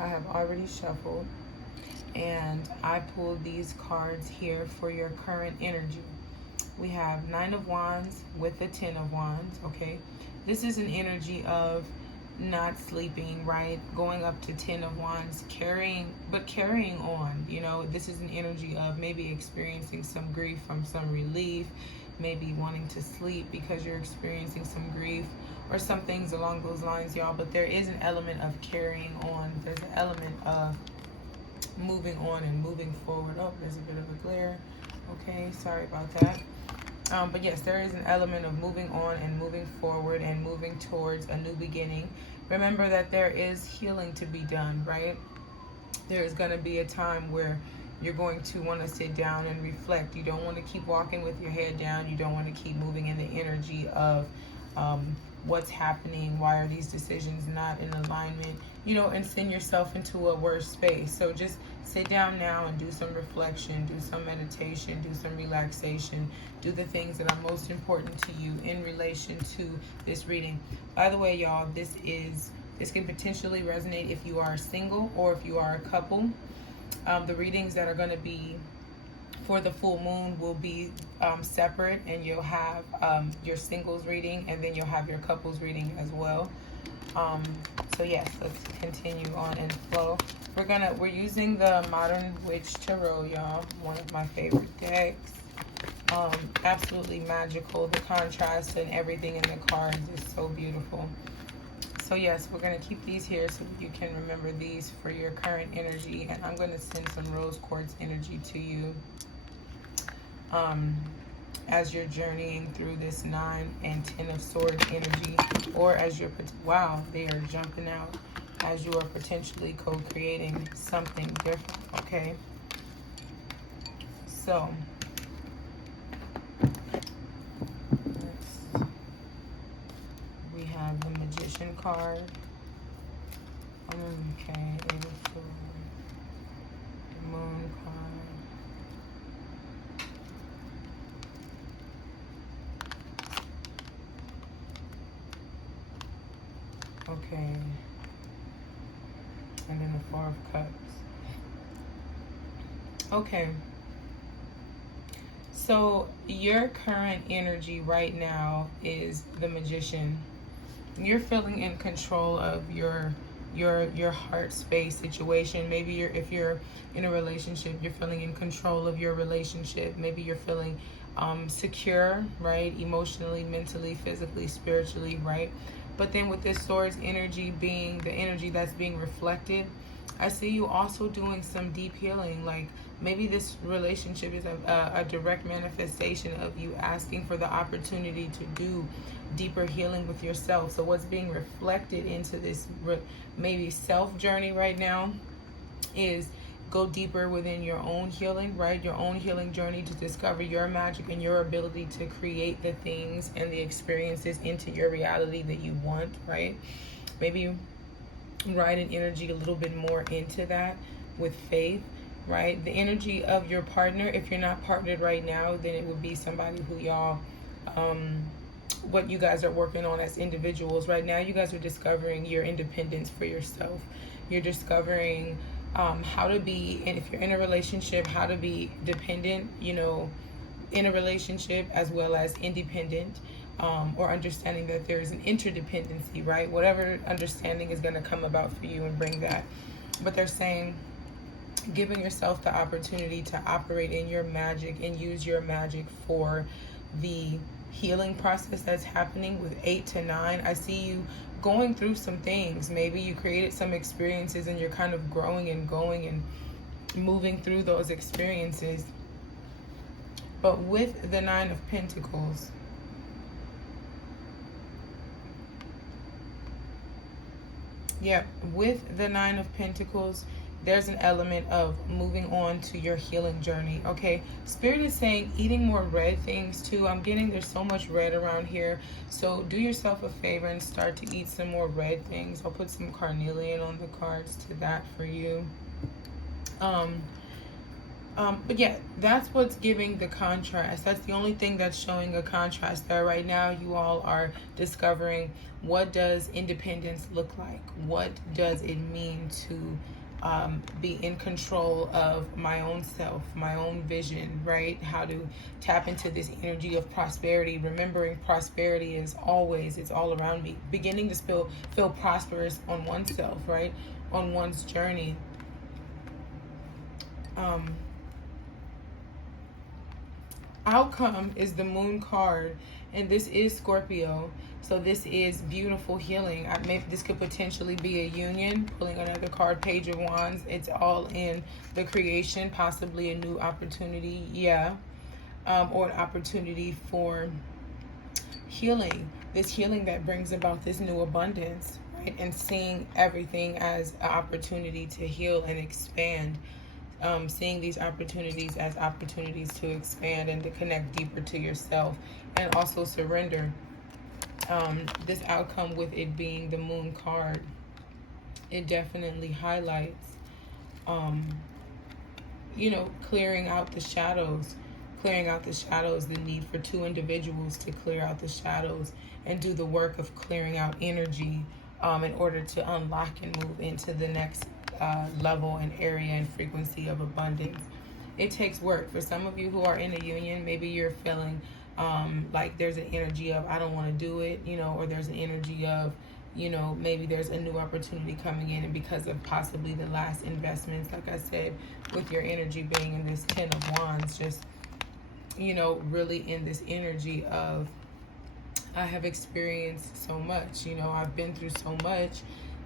I have already shuffled, and I pulled these cards here for your current energy. We have Nine of Wands with the Ten of Wands, okay? This is an energy of not sleeping, right? Going up to Ten of Wands, carrying on, you know. This is an energy of maybe experiencing some grief from some relief, maybe wanting to sleep because you're experiencing some grief or some things along those lines, y'all. But there is an element of carrying on. There's an element of moving on and moving forward. Oh, there's a bit of a glare. Okay, sorry about that. But yes, there is an element of moving on and moving forward and moving towards a new beginning. Remember that there is healing to be done, right? There is going to be a time where you're going to want to sit down and reflect. You don't want to keep walking with your head down. You don't want to keep moving in the energy of what's happening. Why are these decisions not in alignment? You know, and send yourself into a worse space. So just sit down now and do some reflection, do some meditation, do some relaxation, do the things that are most important to you in relation to this reading. By the way, y'all, this can potentially resonate if you are single or if you are a couple. The readings that are going to be for the full moon will be separate, and you'll have your singles reading, and then you'll have your couples reading as well. So yes, let's continue on and flow. We're using the Modern Witch Tarot, y'all. One of my favorite decks. Absolutely magical. The contrast and everything in the cards is so beautiful. So yes, we're going to keep these here so that you can remember these for your current energy. And I'm going to send some rose quartz energy to you as you're journeying through this 9 and 10 of Swords energy, or as you're, wow, they are jumping out, as you are potentially co-creating something different, okay? So, next, we have the Magician card. Okay, Eight of Swords, the Moon card. Okay, and then the Four of Cups. Okay, so your current energy right now is the Magician. You're feeling in control of your heart space situation. Maybe if you're in a relationship, you're feeling in control of your relationship. Maybe you're feeling secure, right? Emotionally, mentally, physically, spiritually, right? But then with this Swords energy being the energy that's being reflected, I see you also doing some deep healing. Like maybe this relationship is a direct manifestation of you asking for the opportunity to do deeper healing with yourself. So what's being reflected into this maybe self journey right now is go deeper within your own healing, right? Your own healing journey to discover your magic and your ability to create the things and the experiences into your reality that you want, right? Maybe you ride an energy a little bit more into that with faith, right? The energy of your partner, if you're not partnered right now, then it would be somebody who y'all, what you guys are working on as individuals. Right now, you guys are discovering your independence for yourself. You're discovering how to be, and if you're in a relationship, how to be dependent, you know, in a relationship as well as independent, or understanding that there's an interdependency, right? Whatever understanding is going to come about for you and bring that. But they're saying giving yourself the opportunity to operate in your magic and use your magic for the healing process that's happening with 8 to 9. I see you going through some things. Maybe you created some experiences and you're kind of growing and going and moving through those experiences. But with the 9 of Pentacles, with the 9 of Pentacles, there's an element of moving on to your healing journey, okay? Spirit is saying eating more red things too. I'm getting there's so much red around here. So do yourself a favor and start to eat some more red things. I'll put some carnelian on the cards to that for you. But yeah, that's what's giving the contrast. That's the only thing that's showing a contrast there right now. You all are discovering, what does independence look like? What does it mean to be in control of my own self, my own vision, right? How to tap into this energy of prosperity, remembering prosperity is always, it's all around me. Beginning to feel prosperous on oneself, right? On one's journey. Outcome is the moon card, and this is Scorpio, so this is beautiful healing. This could potentially be a union. Pulling another card, Page of Wands, it's all in the creation, possibly a new opportunity, yeah, or an opportunity for healing, this healing that brings about this new abundance, right? And seeing everything as an opportunity to heal and expand. Seeing these opportunities as opportunities to expand and to connect deeper to yourself, and also surrender. This outcome, with it being the moon card, it definitely highlights, you know, clearing out the shadows. Clearing out the shadows, the need for two individuals to clear out the shadows and do the work of clearing out energy in order to unlock and move into the next level and area and frequency of abundance. It takes work. For some of you who are in a union, maybe you're feeling like there's an energy of, I don't want to do it, you know, or there's an energy of, you know, maybe there's a new opportunity coming in, and because of possibly the last investments, like I said, with your energy being in this 10 of Wands, just, you know, really in this energy of, I have experienced so much, you know, I've been through so much,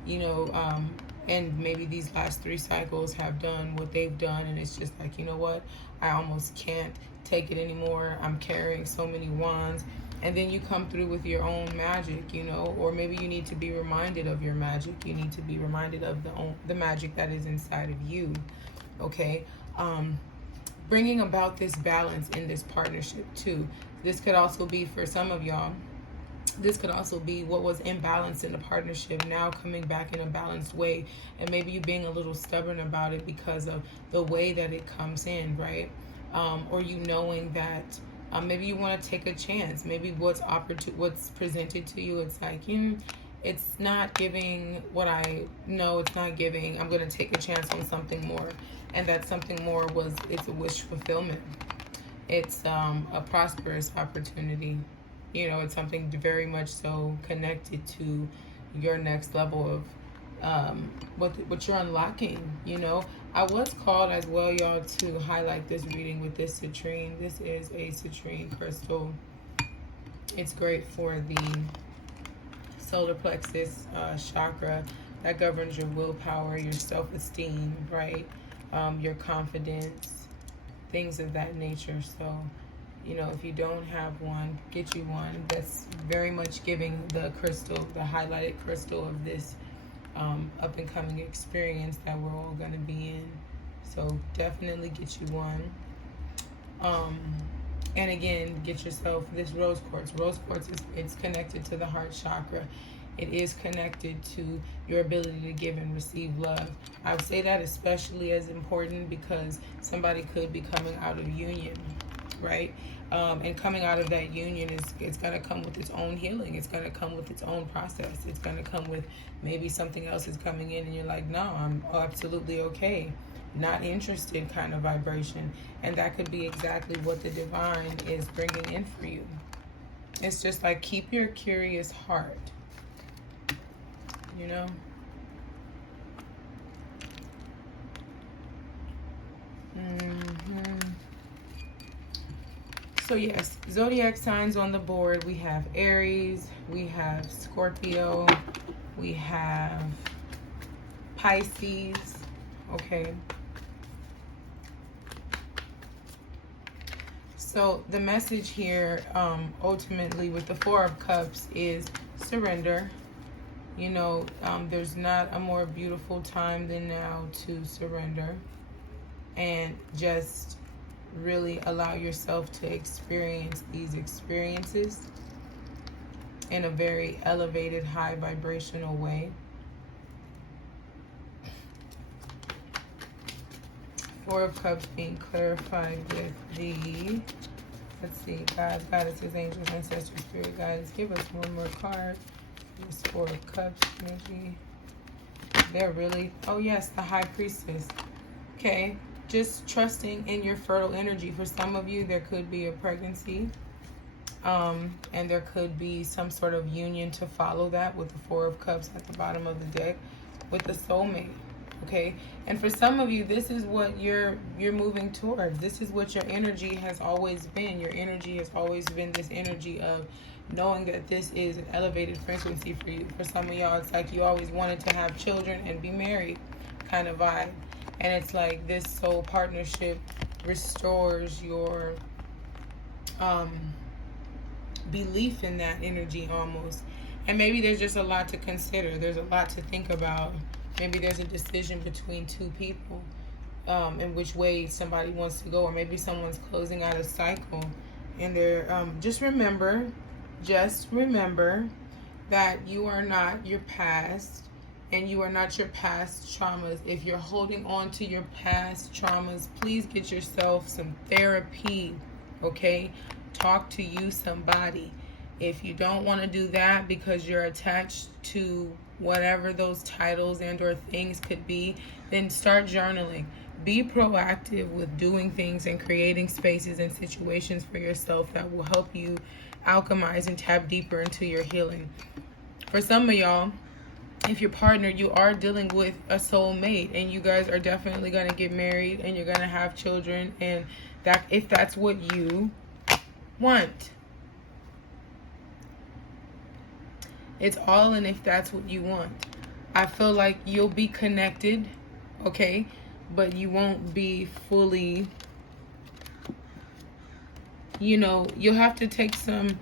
you know, and maybe these last 3 cycles have done what they've done, and it's just like, you know what, I almost can't take it anymore. I'm carrying so many wands. And then you come through with your own magic, you know, or maybe you need to be reminded of your magic. You need to be reminded of the magic that is inside of you, okay? Bringing about this balance in this partnership too. This could also be, for some of y'all, this could also be what was imbalanced in the partnership now coming back in a balanced way, and maybe you being a little stubborn about it because of the way that it comes in, right? Or you knowing that maybe you want to take a chance. Maybe what's presented to you, it's like, it's not giving what I know it's not giving. I'm going to take a chance on something more. And that something more it's a wish fulfillment. It's a prosperous opportunity. You know, it's something very much so connected to your next level of what you're unlocking, you know. I was called as well, y'all, to highlight this reading with this citrine. This is a citrine crystal. It's great for the solar plexus chakra that governs your willpower, your self-esteem, right? Your confidence, things of that nature. So, you know, if you don't have one, get you one. That's very much giving the crystal, the highlighted crystal of this up and coming experience that we're all going to be in. So definitely get you one. And again, get yourself this rose quartz. Rose quartz it's connected to the heart chakra. It is connected to your ability to give and receive love. I would say that especially as important because somebody could be coming out of union, right? And coming out of that union it's going to come with its own healing. It's going to come with its own process. It's going to come with maybe something else is coming in and you're like, no, I'm absolutely okay. Not interested kind of vibration. And that could be exactly what the divine is bringing in for you. It's just like, keep your curious heart, you know? So yes, zodiac signs on the board. We have Aries, we have Scorpio, we have Pisces, okay? So the message here, ultimately with the Four of Cups, is surrender. You know, there's not a more beautiful time than now to surrender and just really allow yourself to experience these experiences in a very elevated, high vibrational way. Four of Cups being clarified with the, let's see, God, goddesses, angels, ancestors, spirit guides. Give us one more card. This Four of Cups energy. They're really, oh yes, the High Priestess. Okay, just trusting in your fertile energy. For some of you, there could be a pregnancy. And there could be some sort of union to follow that with the Four of Cups at the bottom of the deck with the soulmate. Okay, and for some of you, this is what you're moving towards. This is what your energy has always been. Your energy has always been this energy of knowing that this is an elevated frequency for you. For some of y'all, it's like you always wanted to have children and be married kind of vibe. And it's like this soul partnership restores your belief in that energy almost. And maybe there's just a lot to consider. There's a lot to think about. Maybe there's a decision between two people in which way somebody wants to go, or maybe someone's closing out a cycle. And they're just remember that you are not your past, and you are not your past traumas. If you're holding on to your past traumas, please get yourself some therapy, okay? Talk to you somebody. If you don't want to do that because you're attached to whatever those titles and or things could be, then start journaling. Be proactive with doing things and creating spaces and situations for yourself that will help you alchemize and tap deeper into your healing. For some of y'all, if your partner, you are dealing with a soulmate, and you guys are definitely going to get married and you're going to have children, and that if that's what you want. It's all in if that's what you want. I feel like you'll be connected, okay, but you won't be fully, you'll have to take some,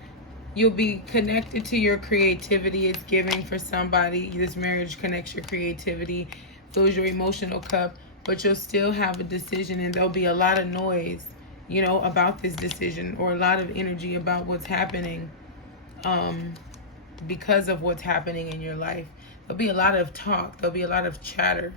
you'll be connected to your creativity. It's giving for somebody. This marriage connects your creativity, fills your emotional cup, but you'll still have a decision, and there'll be a lot of noise, about this decision, or a lot of energy about what's happening because of what's happening in your life. There'll be a lot of talk. There'll be a lot of chatter.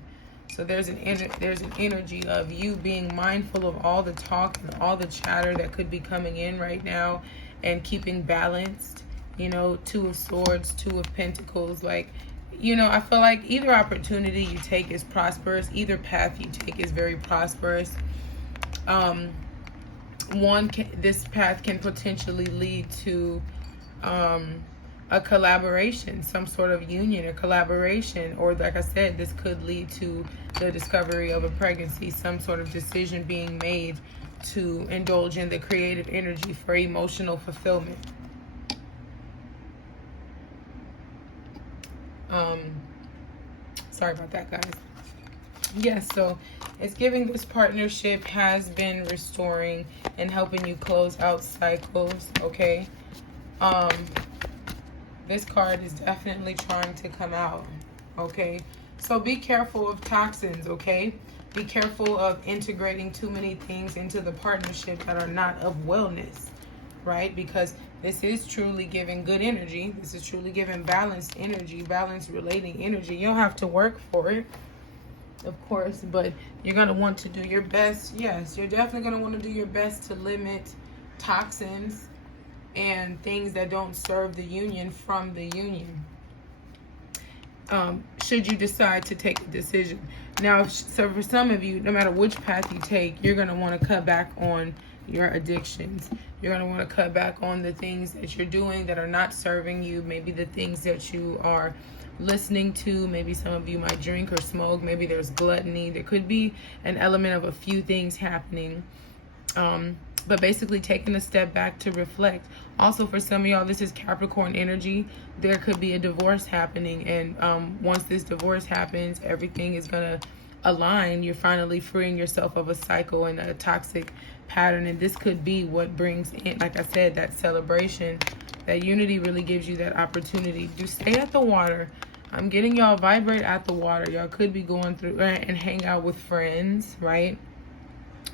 So there's an energy of you being mindful of all the talk and all the chatter that could be coming in right now, and keeping balanced. Two of Swords, Two of Pentacles. Like, I feel like either opportunity you take is prosperous. Either path you take is very prosperous. This path can potentially lead to a collaboration, some sort of union or collaboration, or like I said, this could lead to the discovery of a pregnancy, some sort of decision being made to indulge in the creative energy for emotional fulfillment. Sorry about that, guys. Yes, so it's giving this partnership has been restoring and helping you close out cycles, okay? This card is definitely trying to come out, okay? So be careful of toxins, okay? Be careful of integrating too many things into the partnership that are not of wellness, right? Because this is truly giving good energy. This is truly giving balanced energy, balanced relating energy. You don't have to work for it, of course, but you're going to want to do your best. Yes, you're definitely going to want to do your best to limit toxins and things that don't serve the union from the union. Should you decide to take a decision. Now, so for some of you, no matter which path you take, you're going to want to cut back on your addictions. You're going to want to cut back on the things that you're doing that are not serving you. Maybe the things that you are listening to. Maybe some of you might drink or smoke. Maybe there's gluttony. There could be an element of a few things happening. But basically taking a step back to reflect. Also, for some of y'all, this is Capricorn energy. There could be a divorce happening. And once this divorce happens, everything is going to align. You're finally freeing yourself of a cycle and a toxic pattern. And this could be what brings in, like I said, that celebration. That unity really gives you that opportunity. Do stay at the water. I'm getting y'all vibrate at the water. Y'all could be going through and hang out with friends, right?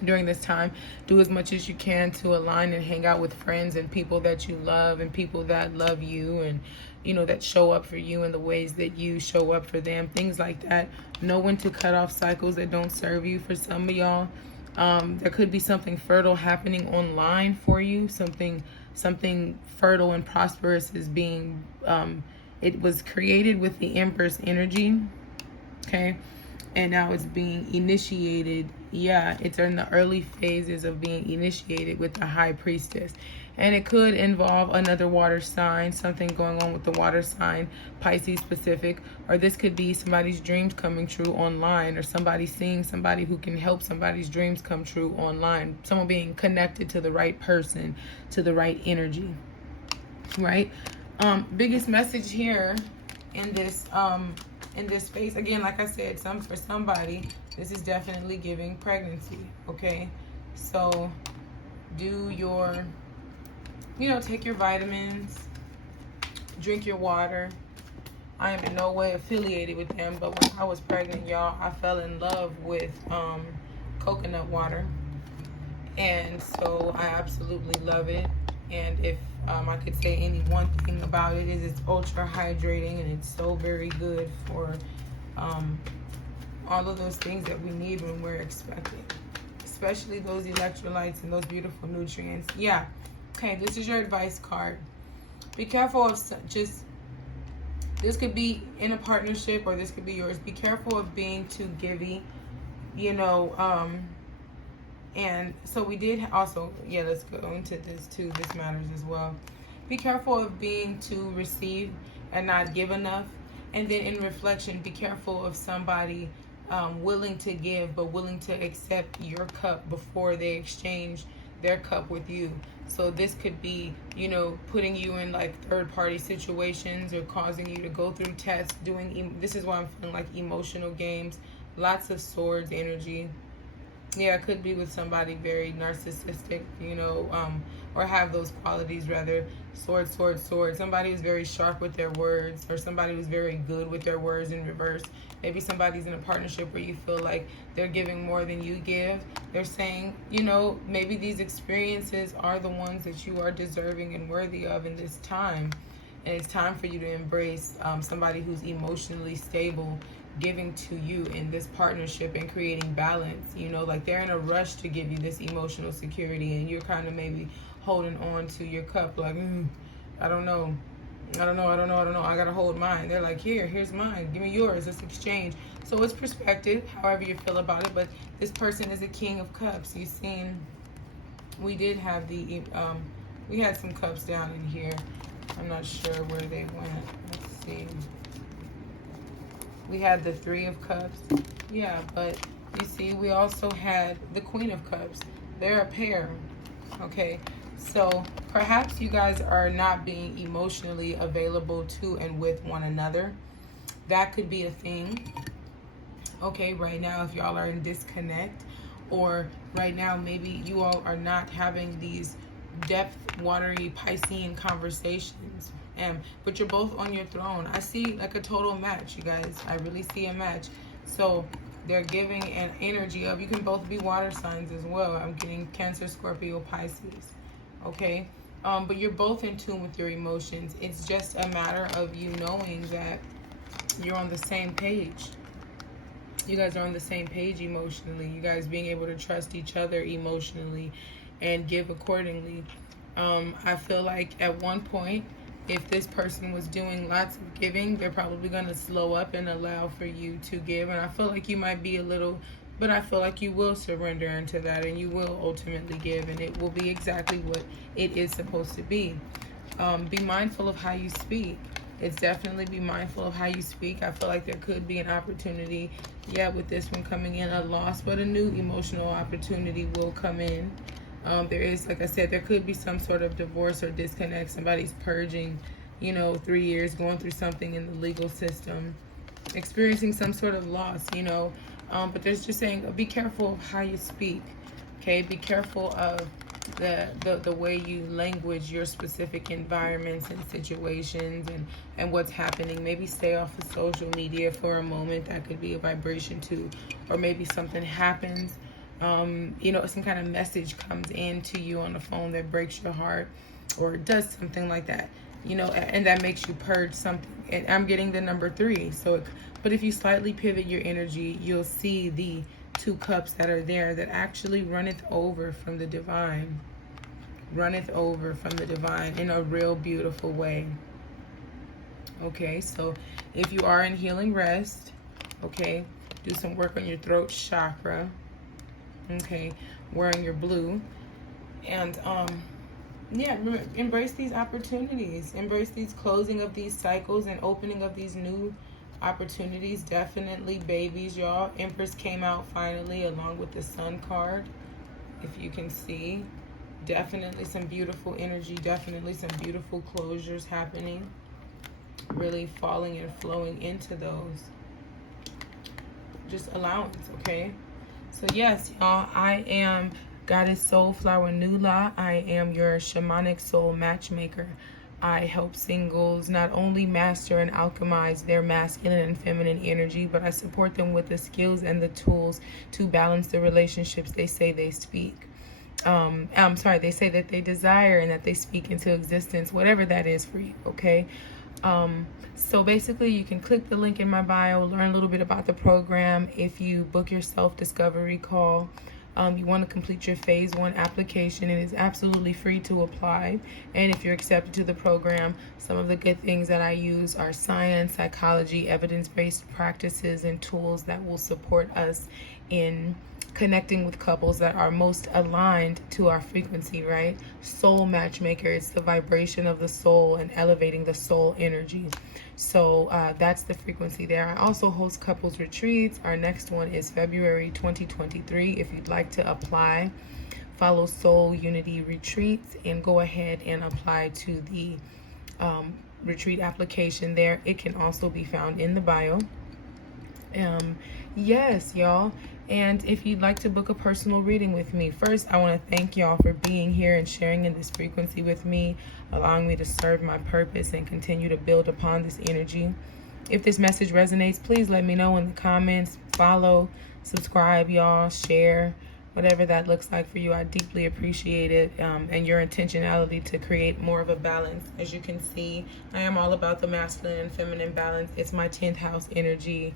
During this time, do as much as you can to align and hang out with friends and people that you love and people that love you, and you know, that show up for you in the ways that you show up for them, things like that. Know when to cut off cycles that don't serve you. For some of y'all, there could be something fertile happening online for you. Something fertile and prosperous is being, it was created with the Empress energy, okay? And now it's being initiated. Yeah, it's in the early phases of being initiated with the High Priestess. And it could involve another water sign, something going on with the water sign, Pisces specific. Or this could be somebody's dreams coming true online, or somebody seeing somebody who can help somebody's dreams come true online. Someone being connected to the right person, to the right energy, right? Biggest message here in this space, again, like I said, for somebody, this is definitely giving pregnancy, okay? So do your, you know, take your vitamins, drink your water. I am in no way affiliated with them, but when I was pregnant, y'all, I fell in love with coconut water, and so I absolutely love it. And if I could say any one thing about it, is it's ultra hydrating, and it's so very good for all of those things that we need when we're expecting, especially those electrolytes and those beautiful nutrients. Yeah. Okay, this is your advice card. Be careful of just, this could be in a partnership or this could be yours. Be careful of being too givey, you know. And so we did also, yeah, let's go into this too. This matters as well. Be careful of being too receive and not give enough. And then in reflection, be careful of somebody willing to give but willing to accept your cup before they exchange their cup with you. So this could be, you know, putting you in like third-party situations or causing you to go through tests, this is why I'm feeling like emotional games, lots of swords energy. Yeah, it could be with somebody very narcissistic, you know, or have those qualities rather. Sword. Somebody who's very sharp with their words, or somebody who's very good with their words in reverse. Maybe somebody's in a partnership where you feel like they're giving more than you give. They're saying, you know, maybe these experiences are the ones that you are deserving and worthy of in this time. And it's time for you to embrace somebody who's emotionally stable, giving to you in this partnership and creating balance. You know, like they're in a rush to give you this emotional security, and you're kind of maybe holding on to your cup like, I don't know, I gotta hold mine. They're like, here's mine, give me yours, let's exchange. So it's perspective, however you feel about it. But this person is a King of Cups. You've seen, we did have we had some cups down in here. I'm not sure where they went. Let's see. We had the Three of Cups. Yeah, but you see, we also had the Queen of Cups. They're a pair. Okay, so perhaps you guys are not being emotionally available to and with one another. That could be a thing. Okay, right now, if y'all are in disconnect, or right now, maybe you all are not having these depth, watery, Piscean conversations. But you're both on your throne. I see like a total match, you guys. I really see a match. So they're giving an energy of, you can both be water signs as well. I'm getting Cancer, Scorpio, Pisces. Okay, but you're both in tune with your emotions. It's just a matter of you knowing that you're on the same page. You guys are on the same page emotionally. You guys being able to trust each other emotionally and give accordingly. I feel like at one point, if this person was doing lots of giving, they're probably going to slow up and allow for you to give. And I feel like you might be a little, but I feel like you will surrender into that, and you will ultimately give, and it will be exactly what it is supposed to be. Be mindful of how you speak. It's definitely be mindful of how you speak. I feel like there could be an opportunity, yeah, with this one coming in, a loss, but a new emotional opportunity will come in. There is, like I said, there could be some sort of divorce or disconnect. Somebody's purging, you know, 3 years, going through something in the legal system, experiencing some sort of loss, you know. But there's just saying, be careful of how you speak, okay? Be careful of the way you language your specific environments and situations and what's happening. Maybe stay off of social media for a moment. That could be a vibration too. Or maybe something happens. You know, some kind of message comes in to you on the phone that breaks your heart or does something like that. you know, and that makes you purge something. And I'm getting the number 3. So, but if you slightly pivot your energy, you'll see the 2 cups that are there that actually runneth over from the divine. Runneth over from the divine in a real beautiful way. Okay, so if you are in healing rest, okay, do some work on your throat chakra. Okay, wearing your blue. And yeah, embrace these opportunities. Embrace these closing of these cycles and opening of these new opportunities. Definitely babies, y'all. Empress came out finally along with the Sun card, if you can see. Definitely some beautiful energy. Definitely some beautiful closures happening. Really falling and flowing into those. Just allowance, okay? So yes, y'all, I am Goddess Soul Flower Nulah. I am your Shamanic Soul matchmaker. I help singles not only master and alchemize their masculine and feminine energy, but I support them with the skills and the tools to balance the relationships they say they speak. They say that they desire and that they speak into existence, whatever that is for you, okay? So basically you can click the link in my bio, learn a little bit about the program. If you book your self-discovery call, you want to complete your phase 1 application. It is absolutely free to apply. And if you're accepted to the program, some of the good things that I use are science, psychology, evidence-based practices, and tools that will support us in connecting with couples that are most aligned to our frequency, right? Soul matchmaker, it's the vibration of the soul and elevating the soul energy. So that's the frequency there. I also host couples retreats. Our next one is February 2023. If you'd like to apply, follow Soul Unity Retreats and go ahead and apply to the retreat application there. It can also be found in the bio. Yes, y'all. And if you'd like to book a personal reading with me, first, I want to thank y'all for being here and sharing in this frequency with me, allowing me to serve my purpose and continue to build upon this energy. If this message resonates, please let me know in the comments. Follow, subscribe, y'all, share, whatever that looks like for you. I deeply appreciate it, and your intentionality to create more of a balance. As you can see, I am all about the masculine and feminine balance. It's my 10th house energy.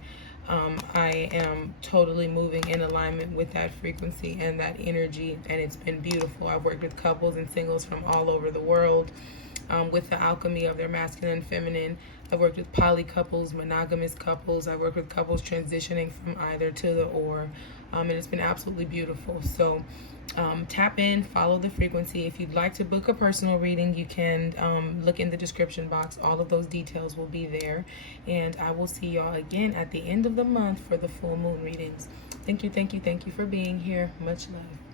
I am totally moving in alignment with that frequency and that energy, and it's been beautiful. I've worked with couples and singles from all over the world with the alchemy of their masculine and feminine. I've worked with poly couples, monogamous couples. I've worked with couples transitioning from either to the or, and it's been absolutely beautiful. So tap in, follow the frequency. If you'd like to book a personal reading, you can look in the description box. All of those details will be there. And I will see y'all again at the end of the month for the full moon readings. Thank you, thank you, thank you for being here. Much love.